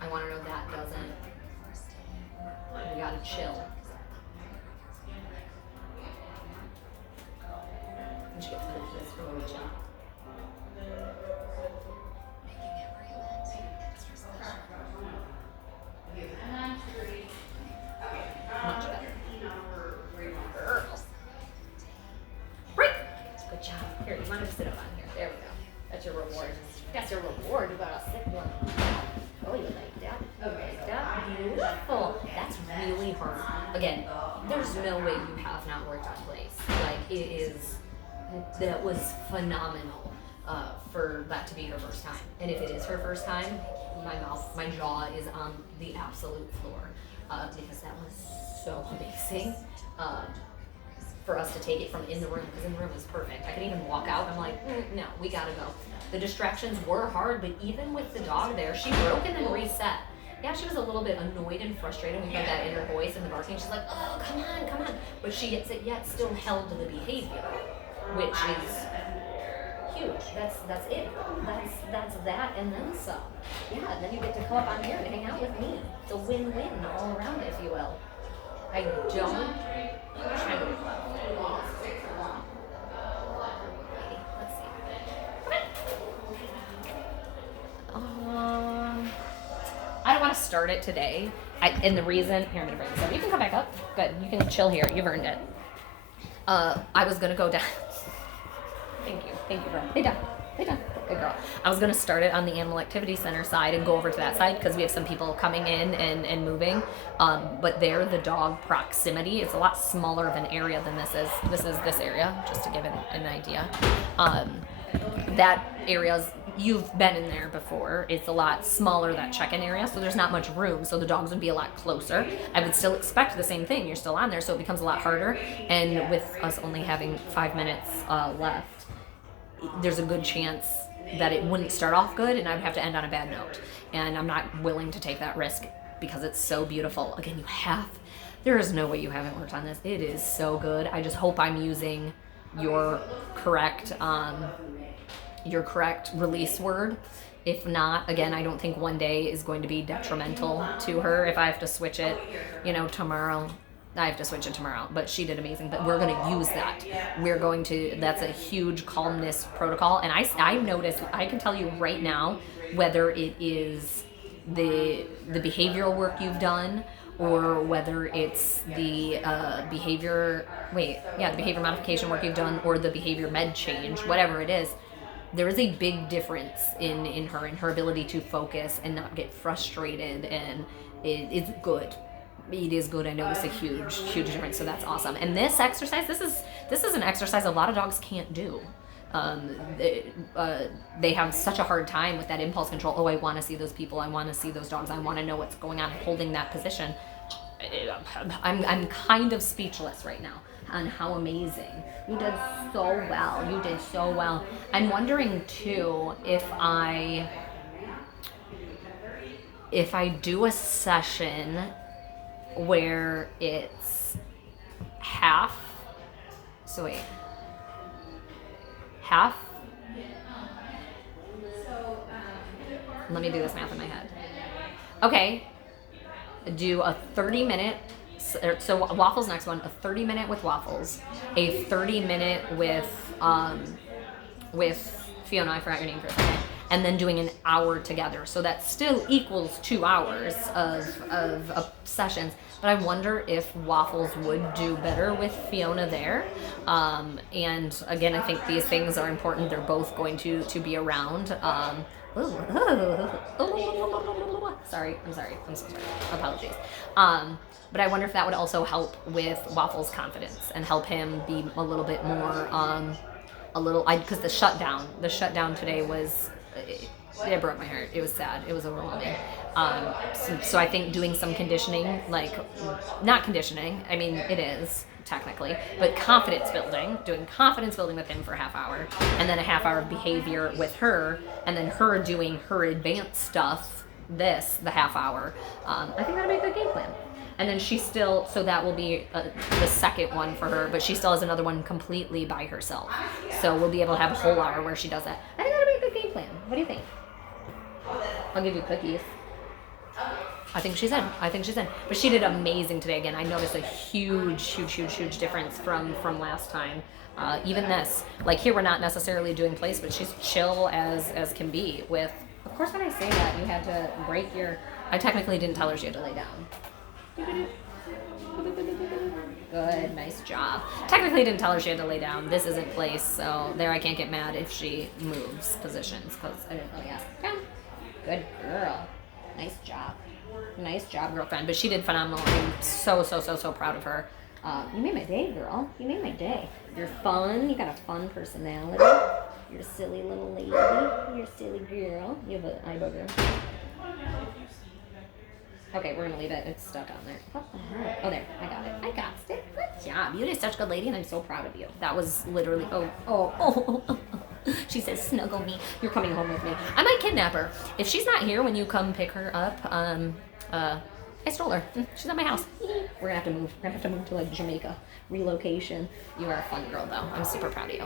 I want to know that doesn't. We gotta chill. We should get to this for when we chill. Much better. Girl. Right. Good job. Here, you want to sit up on here. There we go. That's your reward. That's your reward. You got a sick one. Oh, you like that? You like that? Beautiful. That's really hard. Again, there's no way you have not worked on place. Like, it is, that was phenomenal for that to be her first time. And if it is her first time, my jaw is on the absolute floor because that was so amazing. For us to take it from in the room, because in the room was perfect. I could even walk out, I'm like, no, we gotta go. The distractions were hard, but even with the dog there, she broke and then reset. Yeah, she was a little bit annoyed and frustrated. We heard that inner voice and the barking. She's like, oh, come on. But she yet still held to the behavior, which is huge. That's it. That's that and then some. Yeah, and then you get to come up on here and hang out with me. It's a win-win all around, if you will. I don't. Let's see. I don't want to start it today. And the reason, here, I'm going to bring this up. You can come back up. Good. You can chill here. You've earned it. I was going to go down. Thank you, bro. Hey, down. Good girl. I was going to start it on the Animal Activity Center side and go over to that side because we have some people coming in and moving. But there, the dog proximity is a lot smaller of an area than this is. This is this area, just to give an idea. That area's, you've been in there before. It's a lot smaller, that check-in area, so there's not much room. So the dogs would be a lot closer. I would still expect the same thing. You're still on there, so it becomes a lot harder. And with us only having 5 minutes left, there's a good chance that it wouldn't start off good and I'd have to end on a bad note. And I'm not willing to take that risk because it's so beautiful. Again, there is no way you haven't worked on this. It is so good. I just hope I'm using your correct release word. If not, again, I don't think one day is going to be detrimental to her. If I have to switch it, tomorrow, I have to switch it tomorrow. But she did amazing. But we're going to use that. That's a huge calmness protocol. And I noticed, I can tell you right now, whether it is the behavioral work you've done or whether it's the behavior modification work you've done or the behavior med change, whatever it is, there is a big difference in her ability to focus and not get frustrated, and it's good. It is good. I notice a huge difference, so that's awesome. And this exercise, this is an exercise a lot of dogs can't do. They have such a hard time with that impulse control. Oh, I want to see those people. I want to see those dogs. I want to know what's going on holding that position. I'm kind of speechless right now on how amazing. You did so well. You did so well. I'm wondering too if I do a session where it's half. Let me do this math in my head. Okay. Do a 30-minute. So Waffles next one, a 30-minute with Waffles, a 30-minute with Fiona, I forgot your name for a second, and then doing an hour together. So that still equals 2 hours of sessions. But I wonder if Waffles would do better with Fiona there. And again, I think these things are important. They're both going to be around. Sorry. I'm so sorry. Apologies. But I wonder if that would also help with Waffles' confidence and help him be a little bit more, because the shutdown today was, it broke my heart. It was sad. It was overwhelming. So I think doing some conditioning, not conditioning, I mean, it is technically, but doing confidence building with him for a half hour, and then a half hour of behavior with her, and then her doing her advanced stuff, the half hour. I think that'd be a good game plan. And then so that will be the second one for her, but she still has another one completely by herself. So we'll be able to have a whole hour where she does that. I think that'll be a good game plan. What do you think? I'll give you cookies. I think she's in. But she did amazing today. Again, I noticed a huge difference from last time. Even this, here we're not necessarily doing place, but she's chill as can be with, of course when I say that, you had to break I technically didn't tell her she had to lay down. Good, nice job. Technically didn't tell her she had to lay down. This isn't place, so there I can't get mad if she moves positions because I didn't really ask. Yeah. Good girl. Nice job, girlfriend. But she did phenomenal. I'm so proud of her. You made my day, girl. You made my day. You're fun. You got a fun personality. You're a silly little lady. You're a silly girl. You have an eye booger. Okay, we're gonna leave it. It's stuck on there. What the heck? Oh, there. I got it. Good job. You did such a good lady, and I'm so proud of you. That was literally. Oh. She says, snuggle me. You're coming home with me. I might kidnap her. If she's not here when you come pick her up, I stole her. She's at my house. We're gonna have to move. We're gonna have to move to Jamaica. Relocation. You are a fun girl, though. I'm super proud of you.